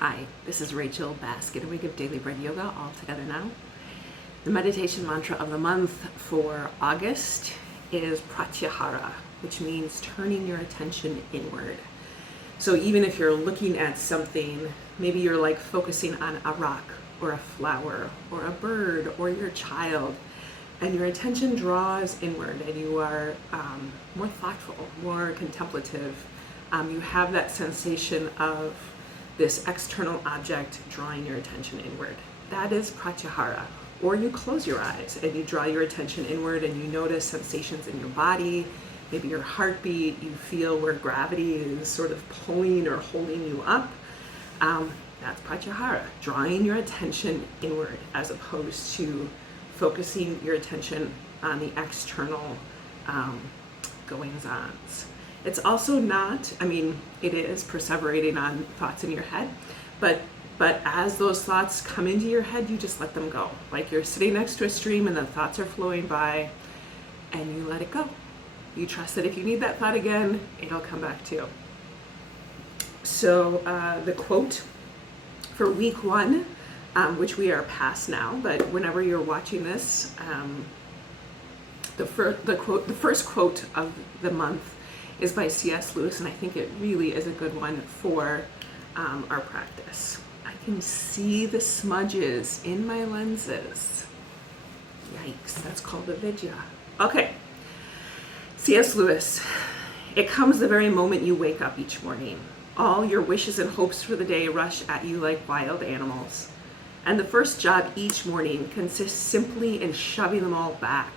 Hi, this is Rachel Basket, a week of Daily Bread Yoga, all together now. The meditation mantra of the month for August is Pratyahara, which means turning your attention inward. So even if you're looking at something, maybe you're like focusing on a rock or a flower or a bird or your child, and your attention draws inward and you are more thoughtful, more contemplative. You have that sensation of this external object drawing your attention inward. That is Pratyahara. Or you close your eyes and you draw your attention inward and you notice sensations in your body, maybe your heartbeat, you feel where gravity is sort of pulling or holding you up. That's Pratyahara, drawing your attention inward as opposed to focusing your attention on the external goings-ons. It's also not, it is perseverating on thoughts in your head, but as those thoughts come into your head, you just let them go. Like you're sitting next to a stream and the thoughts are flowing by and you let it go. You trust that if you need that thought again, it'll come back to you. So the quote for week 1, which we are past now, but whenever you're watching this, the first quote of the month is by C.S. Lewis, and I think it really is a good one for our practice. I can see the smudges in my lenses. Yikes, that's called avidya. Okay, C.S. Lewis, it comes the very moment you wake up each morning. All your wishes and hopes for the day rush at you like wild animals. And the first job each morning consists simply in shoving them all back,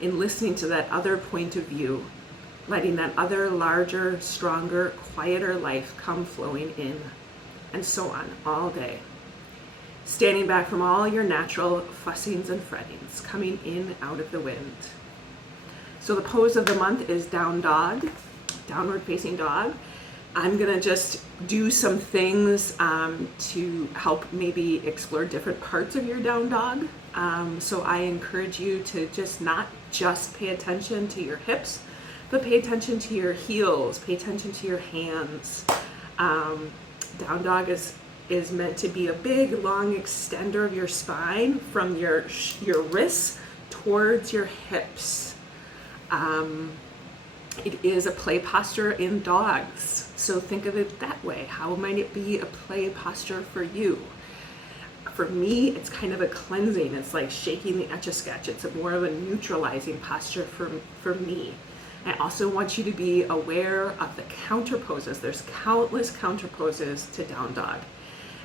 in listening to that other point of view, letting that other larger, stronger, quieter life come flowing in, and so on, all day. Standing back from all your natural fussings and frettings, coming in out of the wind. So the pose of the month is down dog, downward facing dog. I'm gonna just do some things to help maybe explore different parts of your down dog. So I encourage you to just not just pay attention to your hips, but pay attention to your heels, pay attention to your hands. Down dog is meant to be a big, long extender of your spine from your wrists towards your hips. It is a play posture in dogs, so think of it that way. How might it be a play posture for you? For me, it's kind of a cleansing. It's like shaking the Etch-a-Sketch. It's more of a neutralizing posture for me. I also want you to be aware of the counter poses. There's countless counter poses to down dog.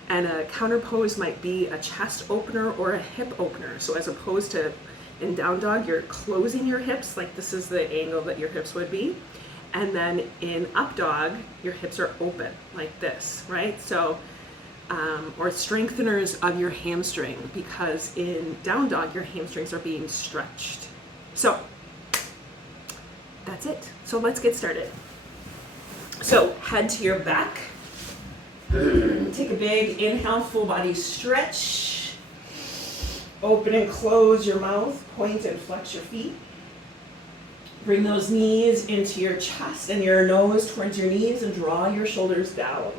And a counter pose might be a chest opener or a hip opener. So as opposed to in down dog, you're closing your hips, like this is the angle that your hips would be. And then in up dog, your hips are open like this, right? So, or strengtheners of your hamstring, because in down dog, your hamstrings are being stretched. So that's it. So let's get started. So head to your back. Take a big inhale, full body stretch. Open and close your mouth, point and flex your feet. Bring those knees into your chest and your nose towards your knees and draw your shoulders down.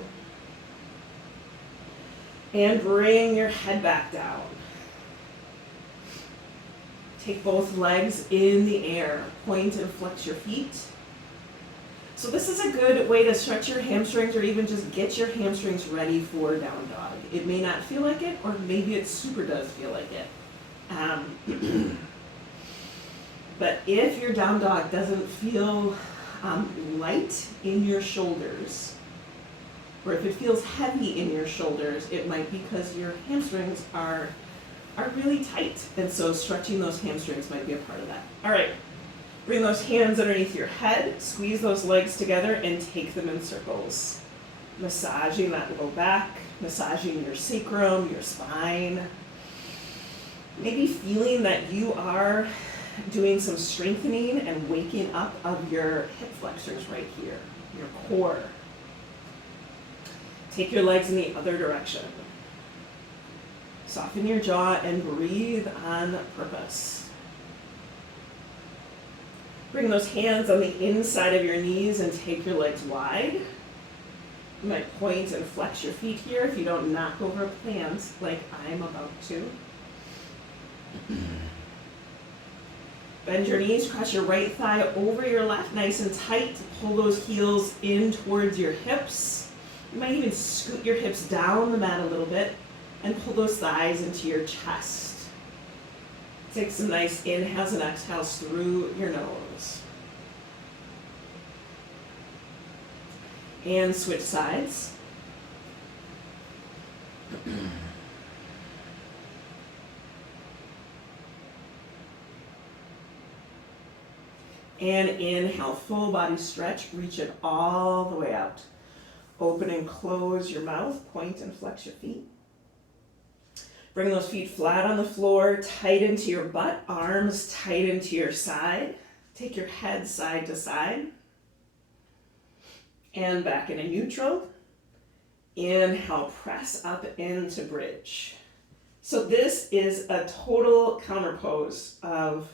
And bring your head back down. Take both legs in the air, point and flex your feet. So this is a good way to stretch your hamstrings or even just get your hamstrings ready for down dog. It may not feel like it, or maybe it super does feel like it. But if your down dog doesn't feel light in your shoulders, or if it feels heavy in your shoulders, it might be because your hamstrings are really tight. And so stretching those hamstrings might be a part of that. All right. Bring those hands underneath your head, squeeze those legs together, and take them in circles. Massaging that low back, massaging your sacrum, your spine. Maybe feeling that you are doing some strengthening and waking up of your hip flexors right here, your core. Take your legs in the other direction. Soften your jaw and breathe on purpose. Bring those hands on the inside of your knees and take your legs wide. You might point and flex your feet here if you don't knock over plans like I'm about to. Bend your knees, cross your right thigh over your left, nice and tight. Pull those heels in towards your hips. You might even scoot your hips down the mat a little bit and pull those thighs into your chest. Take some nice inhales and exhales through your nose. And switch sides. And inhale, full body stretch, reach it all the way out. Open and close your mouth, point and flex your feet. Bring those feet flat on the floor, tight into your butt, arms tight into your side. Take your head side to side. And back into neutral. Inhale, press up into bridge. So this is a total counter pose of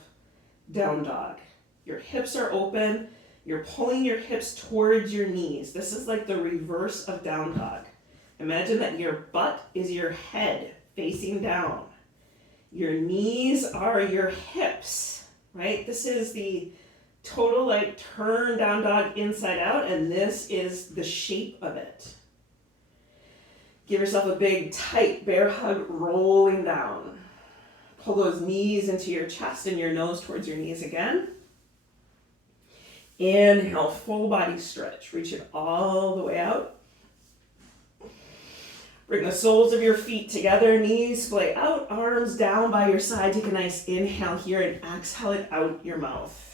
down dog. Your hips are open. You're pulling your hips towards your knees. This is like the reverse of down dog. Imagine that your butt is your head facing down. Your knees are your hips, right? This is the total like turn down dog inside out, and this is the shape of it. Give yourself a big tight bear hug, rolling down. Pull those knees into your chest and your nose towards your knees again. Inhale, full body stretch. Reach it all the way out. Bring the soles of your feet together, knees splay out, arms down by your side. Take a nice inhale here and exhale it out your mouth.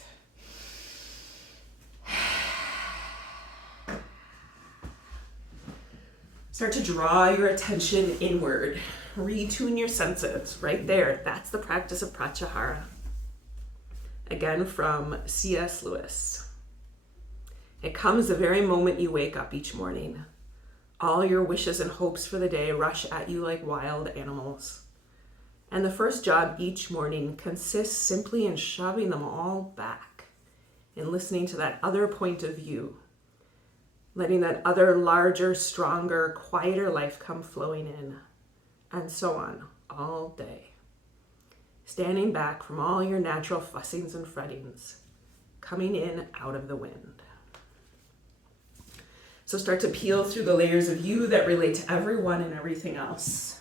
Start to draw your attention inward. Retune your senses right there. That's the practice of Pratyahara. Again, from C.S. Lewis. It comes the very moment you wake up each morning. All your wishes and hopes for the day rush at you like wild animals. And the first job each morning consists simply in shoving them all back and listening to that other point of view, letting that other larger, stronger, quieter life come flowing in, and so on, all day. Standing back from all your natural fussings and frettings, coming in out of the wind. So start to peel through the layers of you that relate to everyone and everything else,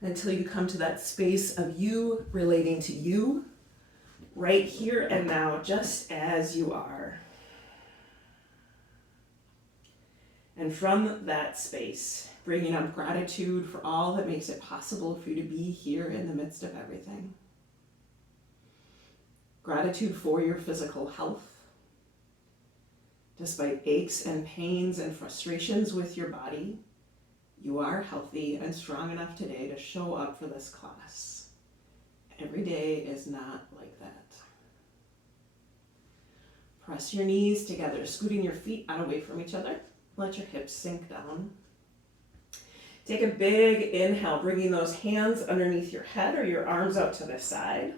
until you come to that space of you relating to you, right here and now, just as you are. And from that space, bringing up gratitude for all that makes it possible for you to be here in the midst of everything. Gratitude for your physical health. Despite aches and pains and frustrations with your body, you are healthy and strong enough today to show up for this class. Every day is not like that. Press your knees together, scooting your feet out away from each other. Let your hips sink down. Take a big inhale, bringing those hands underneath your head or your arms out to the side.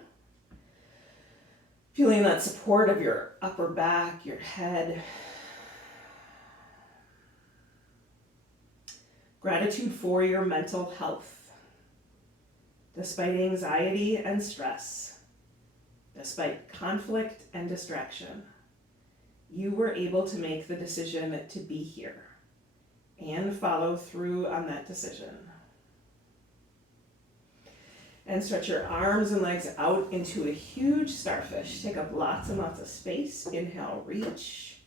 Feeling that support of your upper back, your head. Gratitude for your mental health. Despite anxiety and stress, despite conflict and distraction, you were able to make the decision to be here and follow through on that decision. And stretch your arms and legs out into a huge starfish. Take up lots and lots of space. Inhale, reach.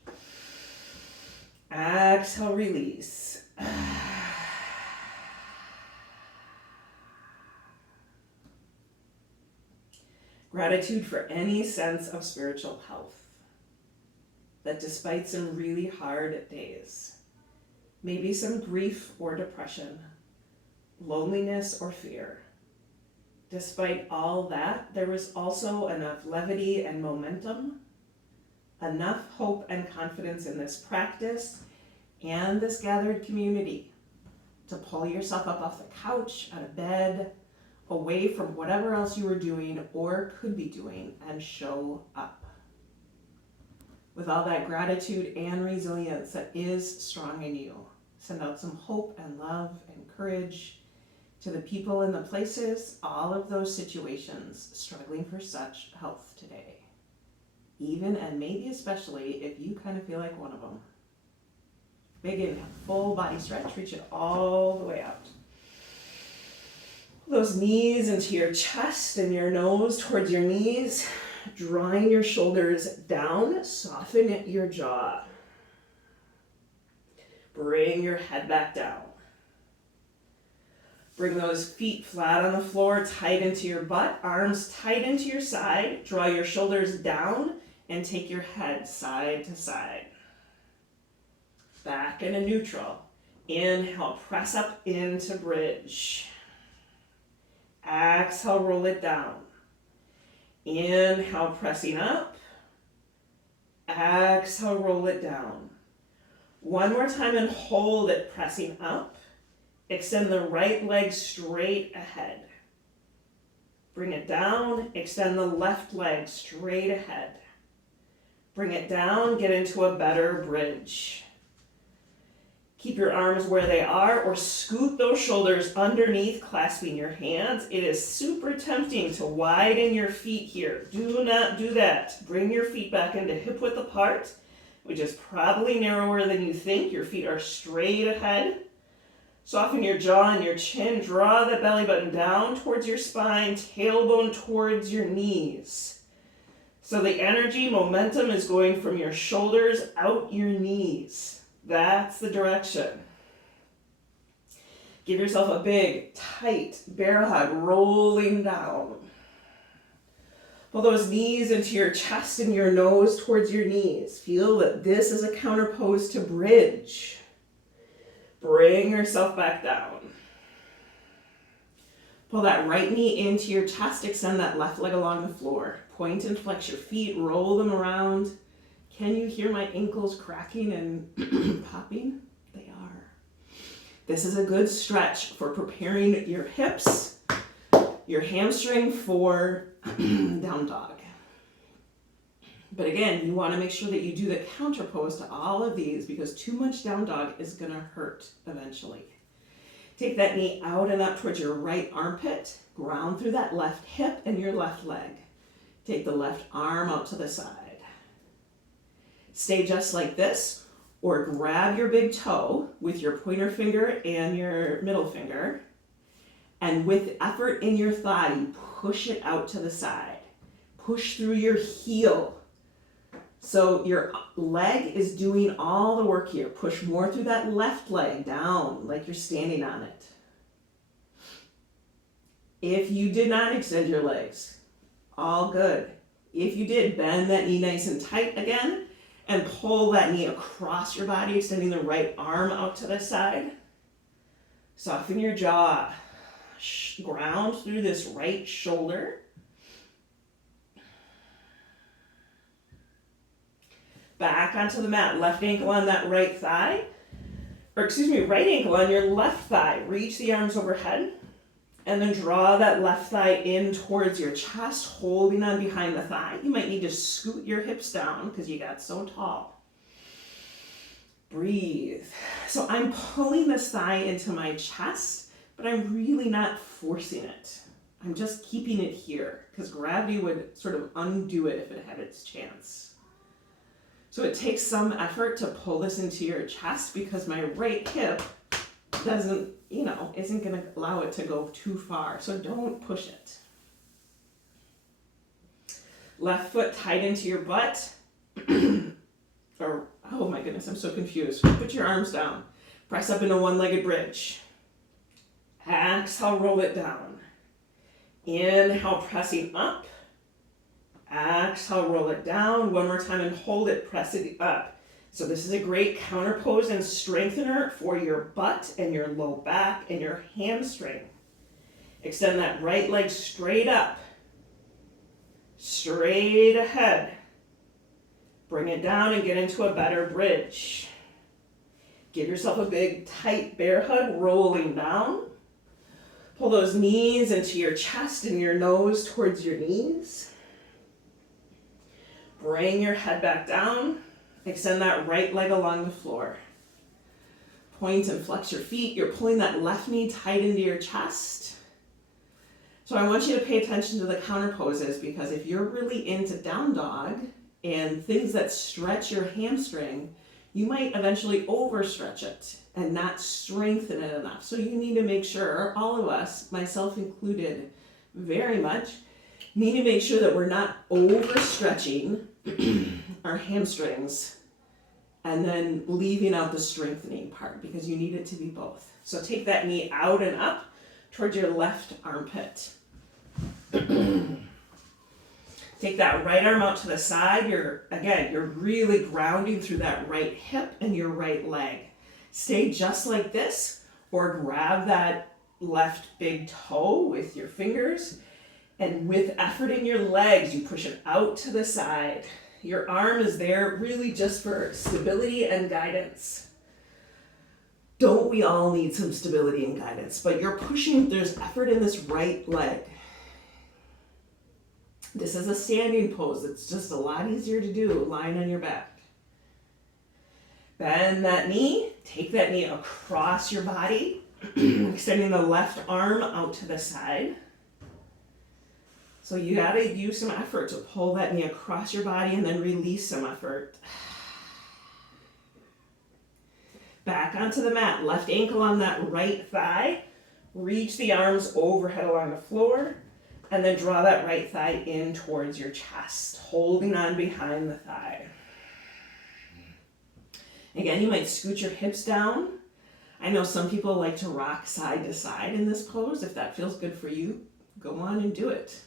Exhale, release. Gratitude for any sense of spiritual health. That despite some really hard days, maybe some grief or depression, loneliness or fear, despite all that, there was also enough levity and momentum, enough hope and confidence in this practice and this gathered community to pull yourself up off the couch, out of bed, away from whatever else you were doing or could be doing, and show up. with all that gratitude and resilience that is strong in you. Send out some hope and love and courage to the people and the places, all of those situations struggling for such health today. Even and maybe especially if you kind of feel like one of them. Big inhale, full body stretch, reach it all the way out. Pull those knees into your chest and your nose towards your knees, drawing your shoulders down, soften your jaw. Bring your head back down. Bring those feet flat on the floor, tight into your butt, arms tight into your side. Draw your shoulders down and take your head side to side. Back into neutral. Inhale, press up into bridge. Exhale, roll it down. Inhale, pressing up. Exhale, roll it down. One more time and hold it, pressing up. Extend the right leg straight ahead. Bring it down, extend the left leg straight ahead. Bring it down, get into a better bridge. Keep your arms where they are or scoot those shoulders underneath, clasping your hands. It is super tempting to widen your feet here. Do not do that. Bring your feet back into hip width apart, which is probably narrower than you think. Your feet are straight ahead. Soften your jaw and your chin. Draw the belly button down towards your spine, tailbone towards your knees. So the energy, momentum is going from your shoulders out your knees. That's the direction. Give yourself a big, tight bear hug, rolling down. Pull those knees into your chest and your nose towards your knees. Feel that this is a counter pose to bridge. Bring yourself back down. Pull that right knee into your chest, extend that left leg along the floor. Point and flex your feet, roll them around. Can you hear my ankles cracking and popping? They are. This is a good stretch for preparing your hips, your hamstring for down dog. But again, you want to make sure that you do the counter pose to all of these because too much down dog is going to hurt eventually. Take that knee out and up towards your right armpit. Ground through that left hip and your left leg. Take the left arm out to the side. Stay just like this, or grab your big toe with your pointer finger and your middle finger, and with effort in your thigh, you push it out to the side. Push through your heel. So your leg is doing all the work here. Push more through that left leg down, like you're standing on it. If you did not extend your legs, all good. If you did, bend that knee nice and tight again, and pull that knee across your body, extending the right arm out to the side. Soften your jaw. Ground through this right shoulder. Back onto the mat. Left ankle on that right thigh. Right ankle on your left thigh. Reach the arms overhead. And then draw that left thigh in towards your chest, holding on behind the thigh. You might need to scoot your hips down because you got so tall. Breathe. So I'm pulling this thigh into my chest, but I'm really not forcing it. I'm just keeping it here because gravity would sort of undo it if it had its chance. So it takes some effort to pull this into your chest because my right hip isn't going to allow it to go too far. So don't push it. Left foot tight into your butt. Oh my goodness, I'm so confused. Put your arms down. Press up into one-legged bridge. Exhale, roll it down. Inhale, pressing up. Exhale, roll it down. One more time and hold it, press it up. So this is a great counter pose and strengthener for your butt and your low back and your hamstring. Extend that right leg straight up, straight ahead. Bring it down and get into a better bridge. Give yourself a big tight bear hug, rolling down. Pull those knees into your chest and your nose towards your knees. Bring your head back down. Extend that right leg along the floor. Point and flex your feet. You're pulling that left knee tight into your chest. So I want you to pay attention to the counter poses, because if you're really into down dog and things that stretch your hamstring, you might eventually overstretch it and not strengthen it enough. So you need to make sure, all of us, myself included very much, need to make sure that we're not overstretching our hamstrings and then leaving out the strengthening part, because you need it to be both. So take that knee out and up towards your left armpit. Take that right arm out to the side. You're really grounding through that right hip and your right leg. Stay just like this, or grab that left big toe with your fingers, and with effort in your legs, you push it out to the side. Your arm is there really just for stability and guidance. Don't we all need some stability and guidance? But you're pushing, there's effort in this right leg. This is a standing pose. It's just a lot easier to do lying on your back. Bend that knee. Take that knee across your body, extending the left arm out to the side. So you gotta use some effort to pull that knee across your body and then release some effort. Back onto the mat. Left ankle on that right thigh. Reach the arms overhead along the floor. And then draw that right thigh in towards your chest, holding on behind the thigh. Again, you might scoot your hips down. I know some people like to rock side to side in this pose. If that feels good for you, go on and do it.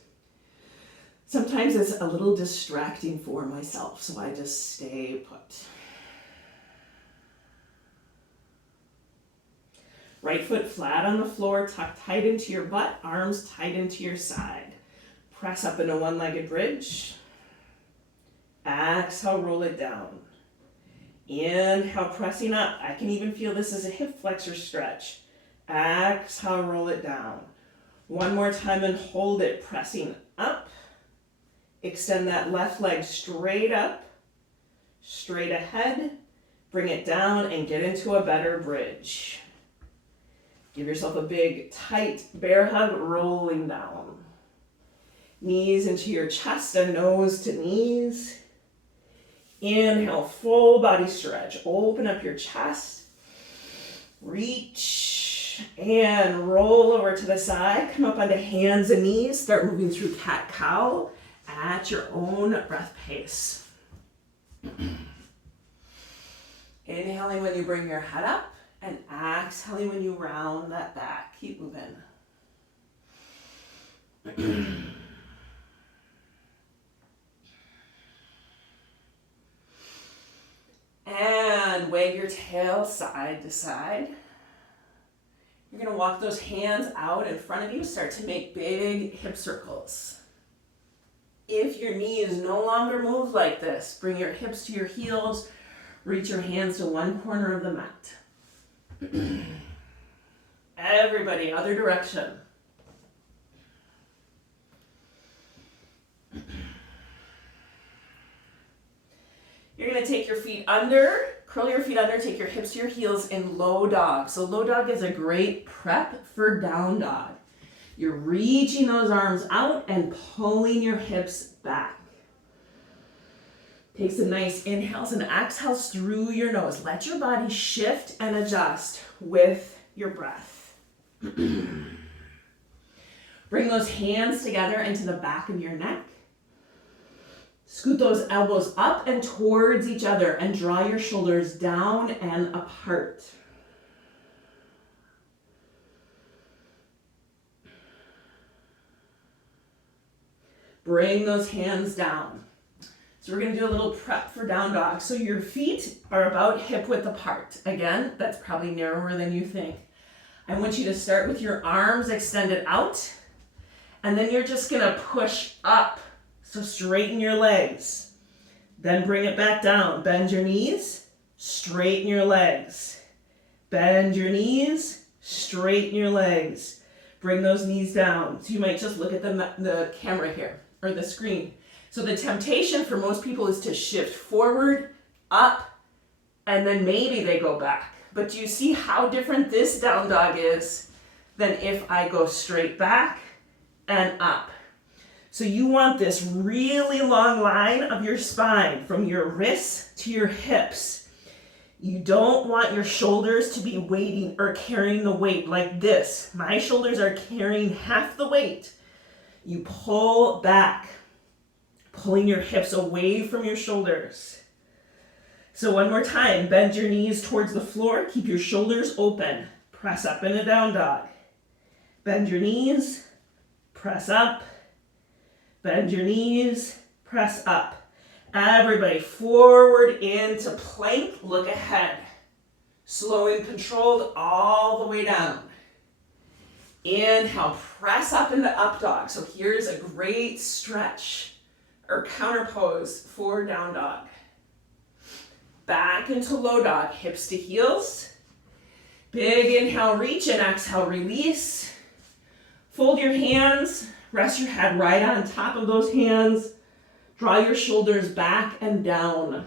Sometimes it's a little distracting for myself, so I just stay put. Right foot flat on the floor, tuck tight into your butt, arms tight into your side. Press up into one-legged bridge. Exhale, roll it down. Inhale, pressing up. I can even feel this as a hip flexor stretch. Exhale, roll it down. One more time and hold it, pressing up. Extend that left leg straight up, straight ahead. Bring it down and get into a better bridge. Give yourself a big, tight bear hug, rolling down. Knees into your chest and nose to knees. Inhale, full body stretch. Open up your chest. Reach and roll over to the side. Come up onto hands and knees. Start moving through cat-cow at your own breath pace. Inhaling when you bring your head up. And exhaling when you round that back. Keep moving. And wag your tail side to side. You're going to walk those hands out in front of you. Start to make big hip circles. If your knees no longer move like this, bring your hips to your heels. Reach your hands to one corner of the mat. Everybody, other direction. You're going to take your feet under, curl your feet under, take your hips to your heels in low dog. So low dog is a great prep for down dog. You're reaching those arms out and pulling your hips back. Take some nice inhales and exhales through your nose. Let your body shift and adjust with your breath. Bring those hands together into the back of your neck. Scoot those elbows up and towards each other and draw your shoulders down and apart. Bring those hands down. So we're going to do a little prep for down dog. So your feet are about hip width apart. Again, that's probably narrower than you think. I want you to start with your arms extended out, and then you're just going to push up. So straighten your legs. Then bring it back down. Bend your knees, straighten your legs. Bend your knees, straighten your legs. Bring those knees down. So you might just look at the camera here, or the screen. So the temptation for most people is to shift forward up, and then maybe they go back. But do you see how different this down dog is than if I go straight back and up? So you want this really long line of your spine from your wrists to your hips. You don't want your shoulders to be weighting or carrying the weight like this. My shoulders are carrying half the weight. You pull back, pulling your hips away from your shoulders. So one more time, bend your knees towards the floor, keep your shoulders open, press up in a down dog. Bend your knees, press up, bend your knees, press up. Everybody forward into plank, look ahead. Slow and controlled all the way down. Inhale, press up into up dog. So here's a great stretch or counter pose for down dog. Back into low dog, hips to heels. Big inhale, reach, and exhale, release. Fold your hands, rest your head right on top of those hands. Draw your shoulders back and down.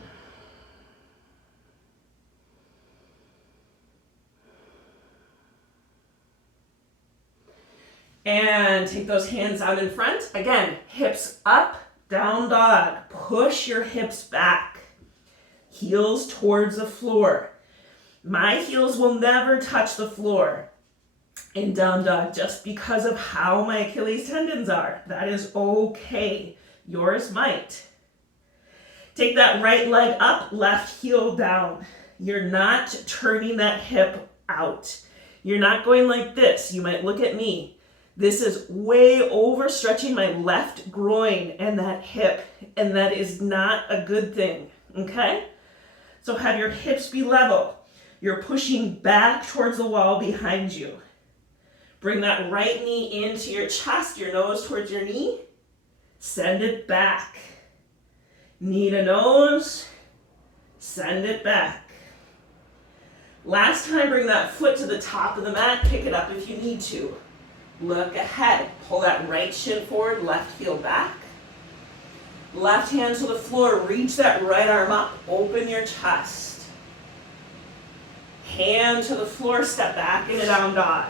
And take those hands out in front. Again, hips up, down dog. Push your hips back. Heels towards the floor. My heels will never touch the floor in down dog just because of how my Achilles tendons are. That is okay. Yours might. Take that right leg up, left heel down. You're not turning that hip out. You're not going like this. You might look at me. This is way overstretching my left groin and that hip, and that is not a good thing, okay? So have your hips be level. You're pushing back towards the wall behind you. Bring that right knee into your chest, your nose towards your knee. Send it back. Knee to nose, send it back. Last time, bring that foot to the top of the mat, pick it up if you need to. Look ahead, pull that right shin forward, left heel back. Left hand to the floor, reach that right arm up, open your chest. Hand to the floor, step back into down dog.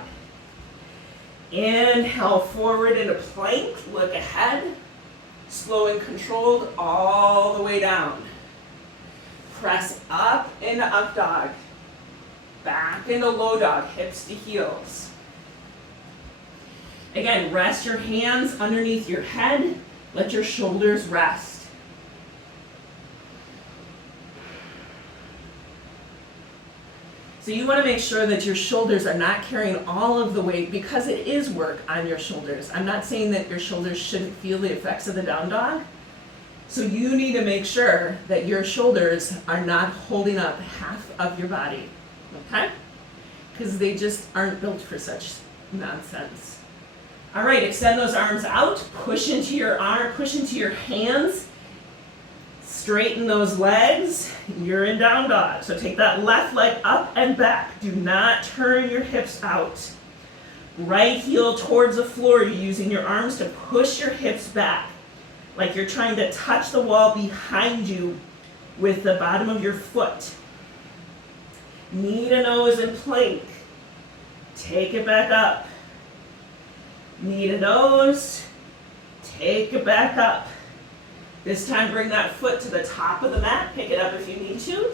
Inhale forward into plank, look ahead. Slow and controlled all the way down. Press up into up dog. Back into low dog, hips to heels. Again, rest your hands underneath your head. Let your shoulders rest. So you want to make sure that your shoulders are not carrying all of the weight because it is work on your shoulders. I'm not saying that your shoulders shouldn't feel the effects of the down dog. So you need to make sure that your shoulders are not holding up half of your body, okay? Because they just aren't built for such nonsense. All right, extend those arms out, push into your arm, push into your hands. Straighten those legs. You're in down dog. So take that left leg up and back. Do not turn your hips out. Right heel towards the floor. You're using your arms to push your hips back, like you're trying to touch the wall behind you with the bottom of your foot. Knee to nose in plank. Take it back up. Knee to nose. Take it back up. This time, bring that foot to the top of the mat. Pick it up if you need to.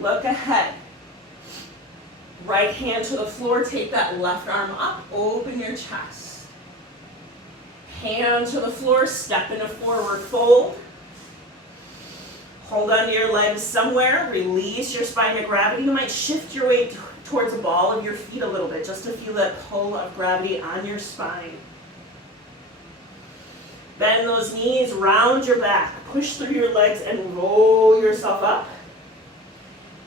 Look ahead. Right hand to the floor. Take that left arm up. Open your chest. Hand to the floor. Step into forward fold. Hold on to your legs somewhere. Release your spine to gravity. You might shift your weight towards the ball of your feet a little bit just to feel that pull of gravity on your spine. Bend those knees, round your back, push through your legs and roll yourself up.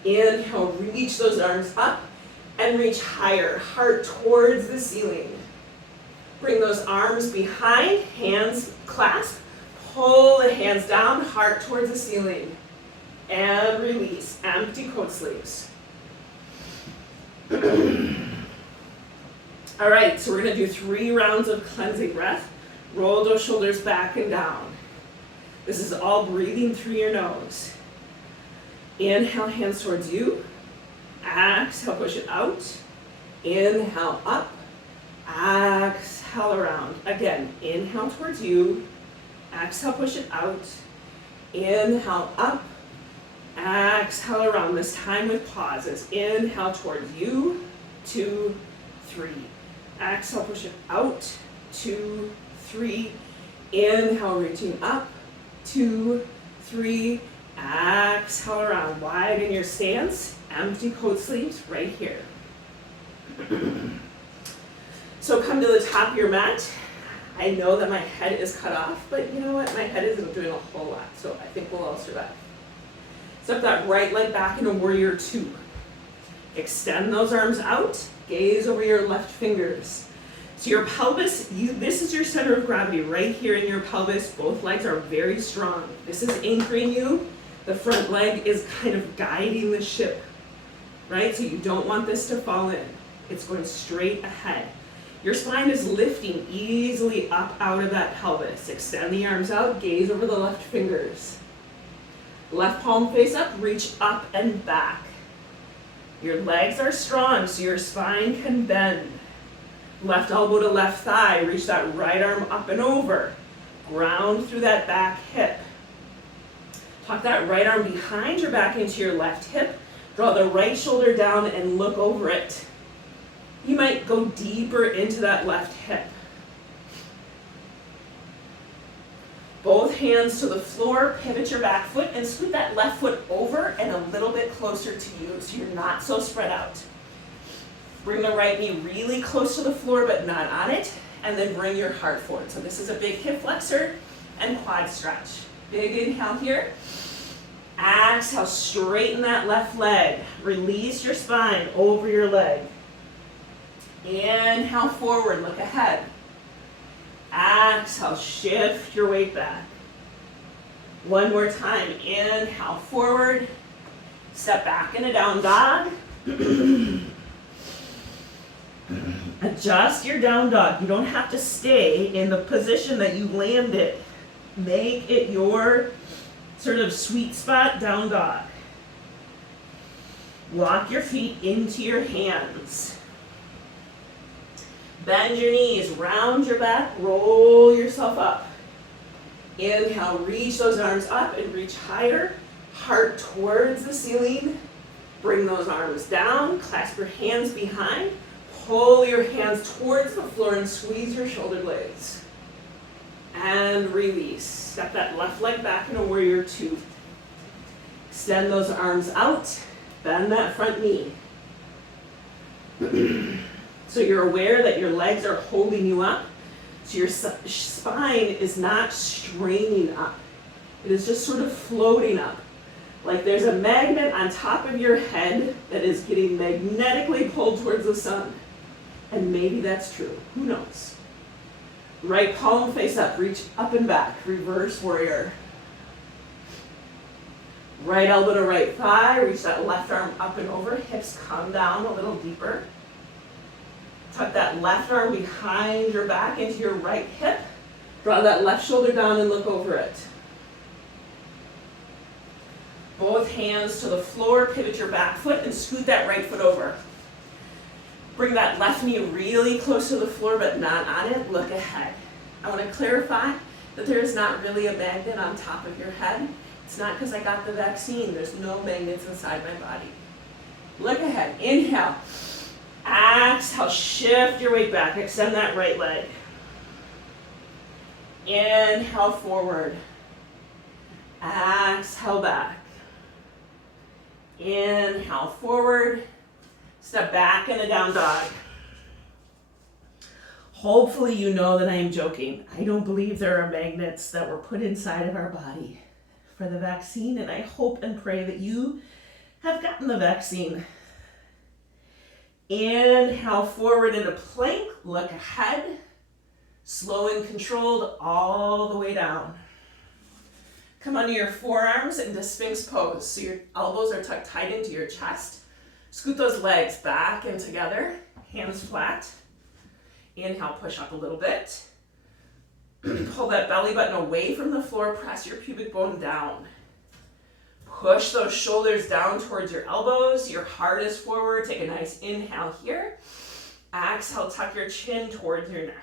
Inhale, reach those arms up and reach higher, heart towards the ceiling. Bring those arms behind, hands clasp, pull the hands down, heart towards the ceiling. And release, empty coat sleeves. All right, so we're gonna do 3 rounds of cleansing breath. Roll those shoulders back and down. This is all breathing through your nose. Inhale, hands towards you. Exhale, push it out. Inhale, up. Exhale, around. Again, inhale towards you. Exhale, push it out. Inhale, up. Exhale, around. This time with pauses. Inhale towards you. 2, 3. Exhale, push it out. 2, 3. Inhale, reaching up. 2, 3. Exhale, around. Widen your stance. Empty coat sleeves right here. So come to the top of your mat. I know that my head is cut off, but you know what? My head isn't doing a whole lot, so I think we'll all survive. Step that right leg back into warrior 2. Extend those arms out. Gaze over your left fingers. So your pelvis, this is your center of gravity right here in your pelvis. Both legs are very strong. This is anchoring you. The front leg is kind of guiding the ship, right? So you don't want this to fall in. It's going straight ahead. Your spine is lifting easily up out of that pelvis. Extend the arms out, gaze over the left fingers. Left palm face up, reach up and back. Your legs are strong, so your spine can bend. Left elbow to left thigh, reach that right arm up and over. Ground through that back hip. Tuck that right arm behind your back into your left hip. Draw the right shoulder down and look over it. You might go deeper into that left hip. Both hands to the floor, pivot your back foot and scoot that left foot over and a little bit closer to you so you're not so spread out. Bring the right knee really close to the floor but not on it, and then bring your heart forward. So this is a big hip flexor and quad stretch. Big inhale here. Exhale, straighten that left leg. Release your spine over your leg. Inhale forward, look ahead. Exhale, shift your weight back. One more time, inhale forward. Step back in a down dog. Adjust your down dog. You don't have to stay in the position that you landed. Make it your sort of sweet spot down dog. Walk your feet into your hands. Bend your knees, round your back, roll yourself up. Inhale, reach those arms up and reach higher. Heart towards the ceiling. Bring those arms down, clasp your hands behind. Pull your hands towards the floor and squeeze your shoulder blades. And release. Step that left leg back into warrior 2. Extend those arms out. Bend that front knee. So you're aware that your legs are holding you up. So your spine is not straining up. It is just sort of floating up. Like there's a magnet on top of your head that is getting magnetically pulled towards the sun. And maybe that's true. Who knows? Right palm face up. Reach up and back. Reverse warrior. Right elbow to right thigh. Reach that left arm up and over. Hips come down a little deeper. Tuck that left arm behind your back into your right hip. Draw that left shoulder down and look over it. Both hands to the floor, pivot your back foot and scoot that right foot over. Bring that left knee really close to the floor but not on it, look ahead. I want to clarify that there is not really a magnet on top of your head. It's not because I got the vaccine, there's no magnets inside my body. Look ahead, inhale. Exhale, shift your weight back, extend that right leg. Inhale forward. Exhale back. Inhale forward. Step back in a down dog. Hopefully you know that I am joking. I don't believe there are magnets that were put inside of our body for the vaccine, and I hope and pray that you have gotten the vaccine. Inhale forward into plank, look ahead, slow and controlled all the way down. Come onto your forearms into Sphinx Pose. So your elbows are tucked tight into your chest. Scoot those legs back and together, hands flat. Inhale, push up a little bit. Pull that belly button away from the floor, press your pubic bone down. Push those shoulders down towards your elbows. Your heart is forward. Take a nice inhale here. Exhale, tuck your chin towards your neck.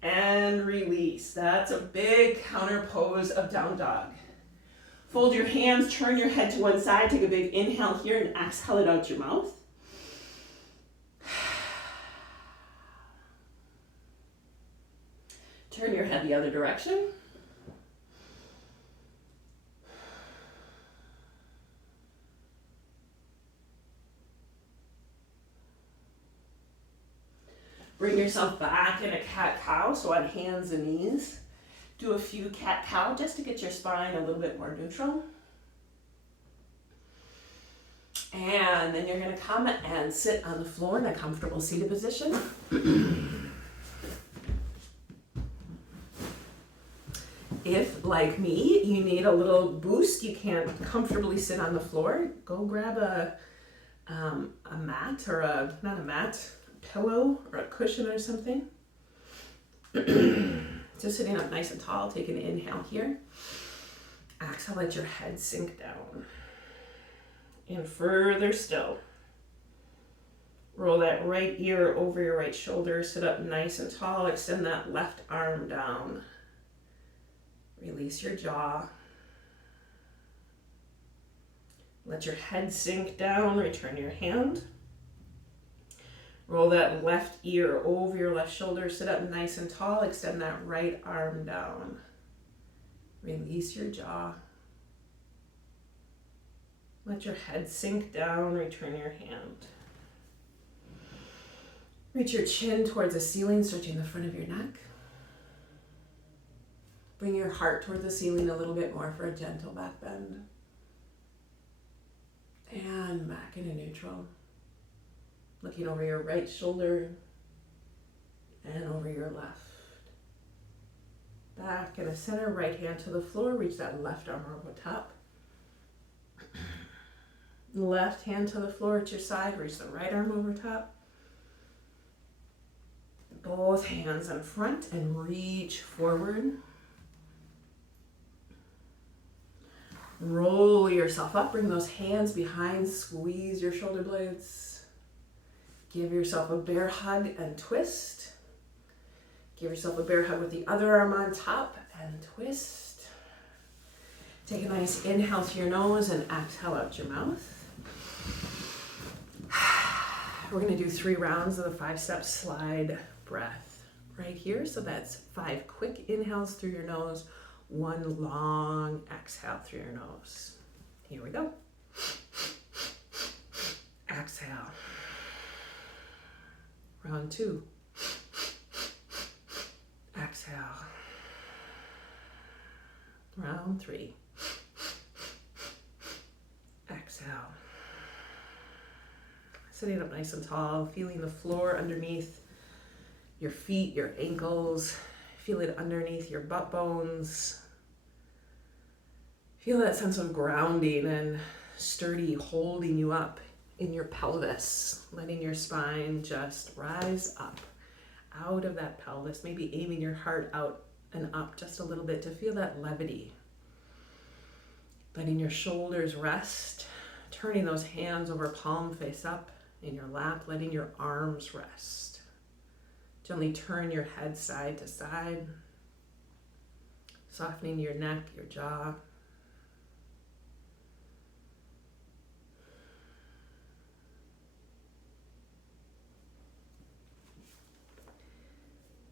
And release. That's a big counter pose of down dog. Fold your hands, turn your head to one side, take a big inhale here and exhale it out your mouth. Turn your head the other direction. Bring yourself back in a cat-cow, so on hands and knees. Do a few cat-cow just to get your spine a little bit more neutral. And then you're going to come and sit on the floor in a comfortable seated position. If, like me, you need a little boost, you can't comfortably sit on the floor, go grab a mat or not a mat, a pillow or a cushion or something. Just sitting up nice and tall, take an inhale here. Exhale, let your head sink down. And further still. Roll that right ear over your right shoulder, sit up nice and tall, extend that left arm down. Release your jaw. Let your head sink down, return your hand. Roll that left ear over your left shoulder, sit up nice and tall, extend that right arm down. Release your jaw. Let your head sink down, return your hand. Reach your chin towards the ceiling, stretching the front of your neck. Bring your heart towards the ceiling a little bit more for a gentle back bend. And back into neutral. Looking over your right shoulder and over your left. Back in the center, right hand to the floor, reach that left arm over top. Left hand to the floor at your side, reach the right arm over top. Both hands in front and reach forward. Roll yourself up, bring those hands behind, squeeze your shoulder blades. Give yourself a bear hug and twist. Give yourself a bear hug with the other arm on top and twist. Take a nice inhale through your nose and exhale out your mouth. We're going to do 3 rounds of the 5-step slide breath right here. So that's 5 quick inhales through your nose, 1 long exhale through your nose. Here we go. Exhale. Round 2. Exhale. Round 3. Exhale. Sitting up nice and tall, feeling the floor underneath your feet, your ankles. Feel it underneath your butt bones. Feel that sense of grounding and sturdy holding you up in your pelvis, letting your spine just rise up out of that pelvis, maybe aiming your heart out and up just a little bit to feel that levity. Letting your shoulders rest, turning those hands over palm face up in your lap, letting your arms rest. Gently turn your head side to side, softening your neck, your jaw.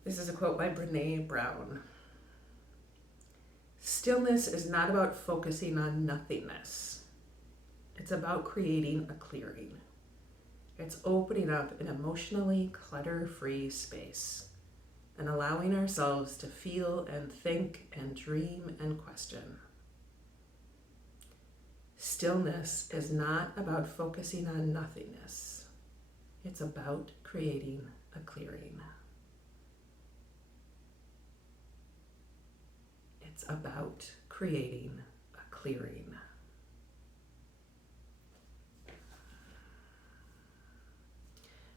This is a quote by Brené Brown. Stillness is not about focusing on nothingness. It's about creating a clearing. It's opening up an emotionally clutter-free space and allowing ourselves to feel and think and dream and question. Stillness is not about focusing on nothingness. It's about creating a clearing. It's about creating a clearing.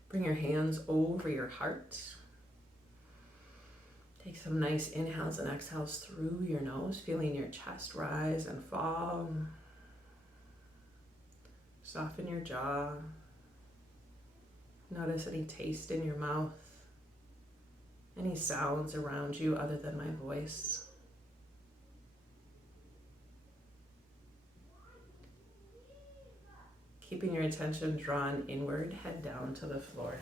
Bring your hands over your heart. Take some nice inhales and exhales through your nose, feeling your chest rise and fall. Soften your jaw. Notice any taste in your mouth, any sounds around you other than my voice. Keeping your attention drawn inward, head down to the floor.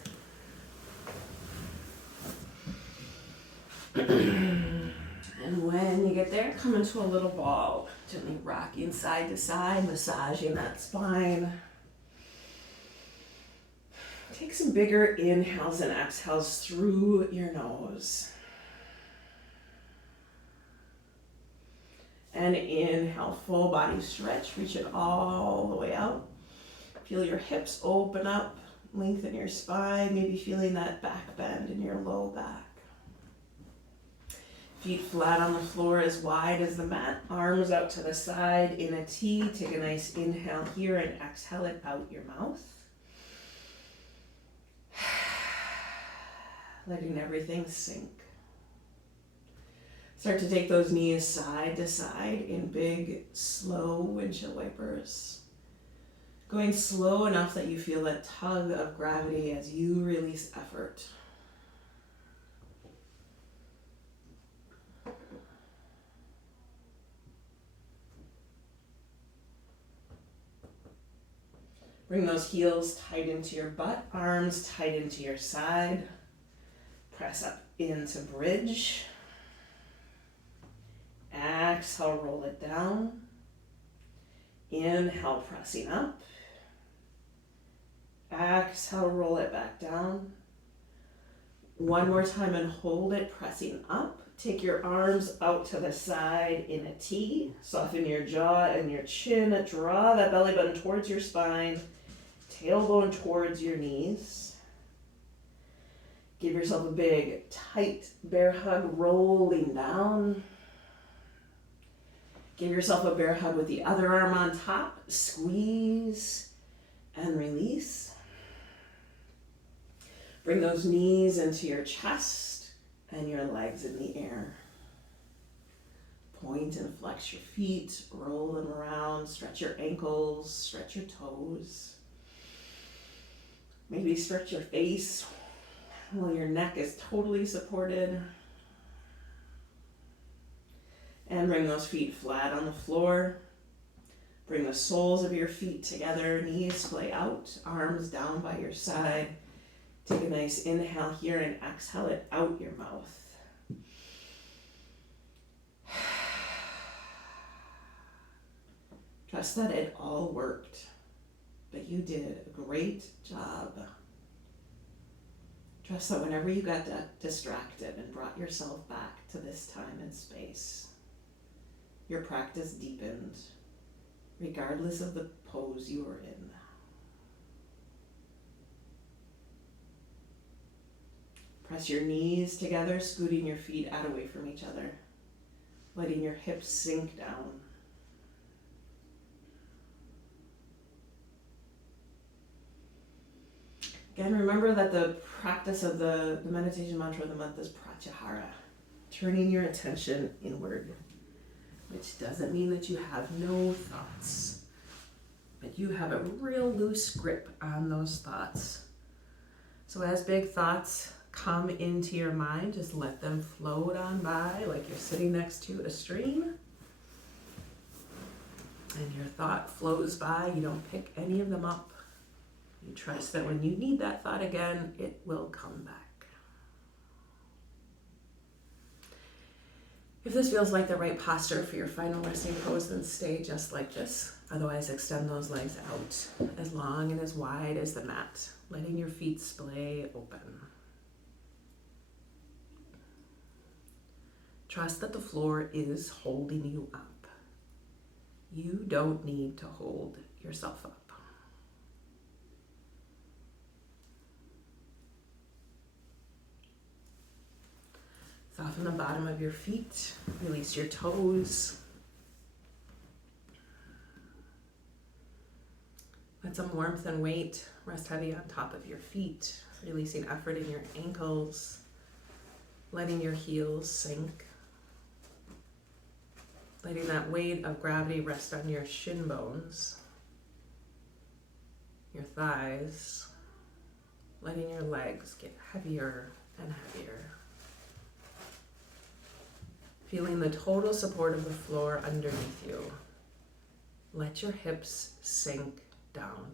And when you get there, come into a little ball, gently rocking side to side, massaging that spine. Take some bigger inhales and exhales through your nose. And inhale, full body stretch, reach it all the way out. Feel your hips open up, lengthen your spine, maybe feeling that back bend in your low back. Feet flat on the floor, as wide as the mat, arms out to the side in a T. Take a nice inhale here and exhale it out your mouth. Letting everything sink. Start to take those knees side to side in big, slow windshield wipers. Going slow enough that you feel that tug of gravity as you release effort. Bring those heels tight into your butt, arms tight into your side. Press up into bridge. Exhale, roll it down. Inhale, pressing up. Exhale, roll it back down. One more time and hold it, pressing up. Take your arms out to the side in a T. Soften your jaw and your chin. Draw that belly button towards your spine. Tailbone towards your knees. Give yourself a big, tight bear hug, rolling down. Give yourself a bear hug with the other arm on top. Squeeze and release. Bring those knees into your chest and your legs in the air. Point and flex your feet, roll them around, stretch your ankles, stretch your toes. Maybe stretch your face while your neck is totally supported. And bring those feet flat on the floor. Bring the soles of your feet together, knees splay out, arms down by your side. Take a nice inhale here and exhale it out your mouth. Trust that it all worked, but you did a great job. Trust that whenever you got distracted and brought yourself back to this time and space, your practice deepened, regardless of the pose you were in. Press your knees together, scooting your feet out away from each other, letting your hips sink down. Again, remember that the practice of the meditation mantra of the month is pratyahara, turning your attention inward, which doesn't mean that you have no thoughts, but you have a real loose grip on those thoughts. So as big thoughts come into your mind, just let them float on by like you're sitting next to a stream. And your thought flows by, you don't pick any of them up. You trust that when you need that thought again, it will come back. If this feels like the right posture for your final resting pose, then stay just like this. Otherwise, extend those legs out as long and as wide as the mat, letting your feet splay open. Trust that the floor is holding you up. You don't need to hold yourself up. Soften the bottom of your feet, release your toes. Let some warmth and weight rest heavy on top of your feet, releasing effort in your ankles. letting your heels sink, letting that weight of gravity rest on your shin bones, your thighs, letting your legs get heavier and heavier. Feeling the total support of the floor underneath you. Let your hips sink down.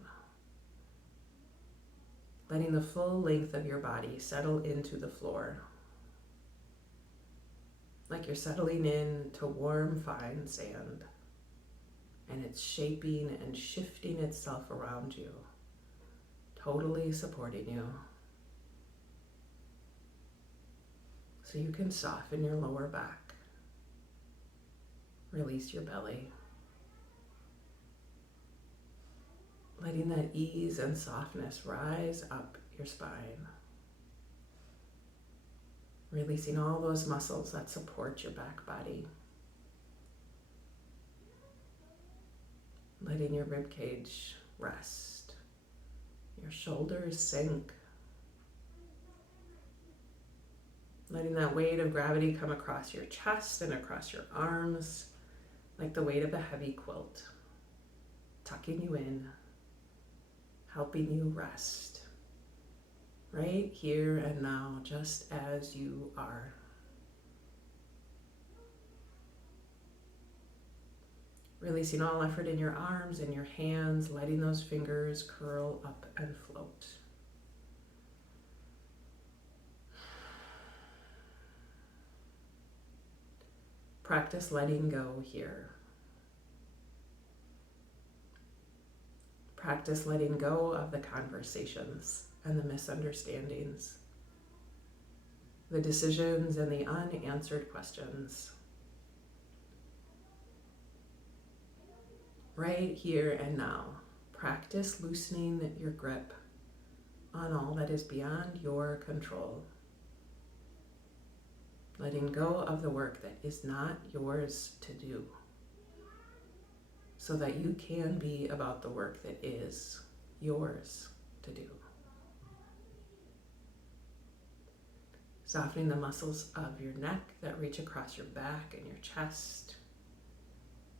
Letting the full length of your body settle into the floor. Like you're settling in to warm, fine sand. And it's shaping and shifting itself around you. Totally supporting you. So you can soften your lower back. Release your belly. Letting that ease and softness rise up your spine. Releasing all those muscles that support your back body. Letting your rib cage rest. Your shoulders sink. Letting that weight of gravity come across your chest and across your arms like the weight of a heavy quilt. Tucking you in. Helping you rest. Right here and now, just as you are. Releasing all effort in your arms and your hands, letting those fingers curl up and float. Practice letting go here. Practice letting go of the conversations and the misunderstandings, the decisions and the unanswered questions. Right here and now, practice loosening your grip on all that is beyond your control. Letting go of the work that is not yours to do, so that you can be about the work that is yours to do. Softening the muscles of your neck that reach across your back and your chest.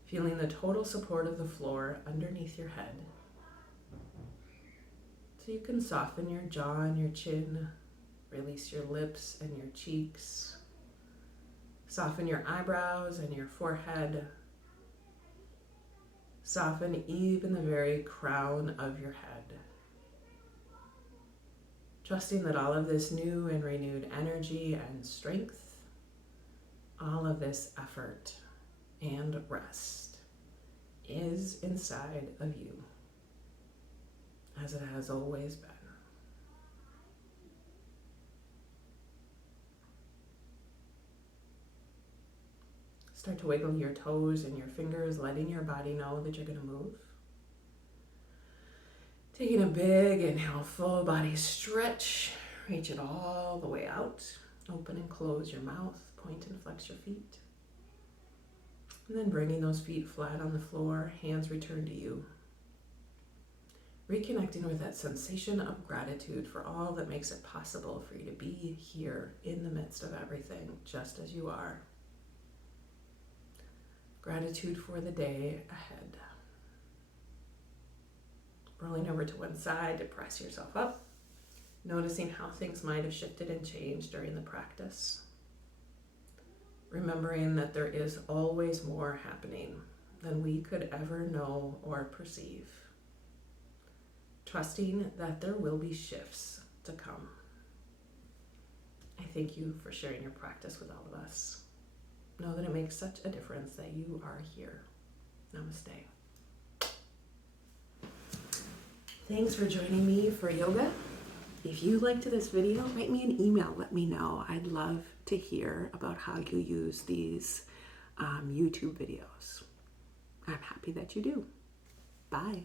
Feeling the total support of the floor underneath your head. So you can soften your jaw and your chin, release your lips and your cheeks. Soften your eyebrows and your forehead. Soften even the very crown of your head. Trusting that all of this new and renewed energy and strength, all of this effort and rest is inside of you, as it has always been. Start to wiggle your toes and your fingers, letting your body know that you're going to move. Taking a big inhale, full body stretch. Reach it all the way out. Open and close your mouth. Point and flex your feet. And then bringing those feet flat on the floor, hands return to you. Reconnecting with that sensation of gratitude for all that makes it possible for you to be here in the midst of everything, just as you are. Gratitude for the day ahead. Rolling over to one side to press yourself up. Noticing how things might have shifted and changed during the practice. Remembering that there is always more happening than we could ever know or perceive. Trusting that there will be shifts to come. I thank you for sharing your practice with all of us. Know that it makes such a difference that you are here. Namaste. Thanks for joining me for yoga. If you liked this video, write me an email. Let me know. I'd love to hear about how you use these YouTube videos. I'm happy that you do. Bye.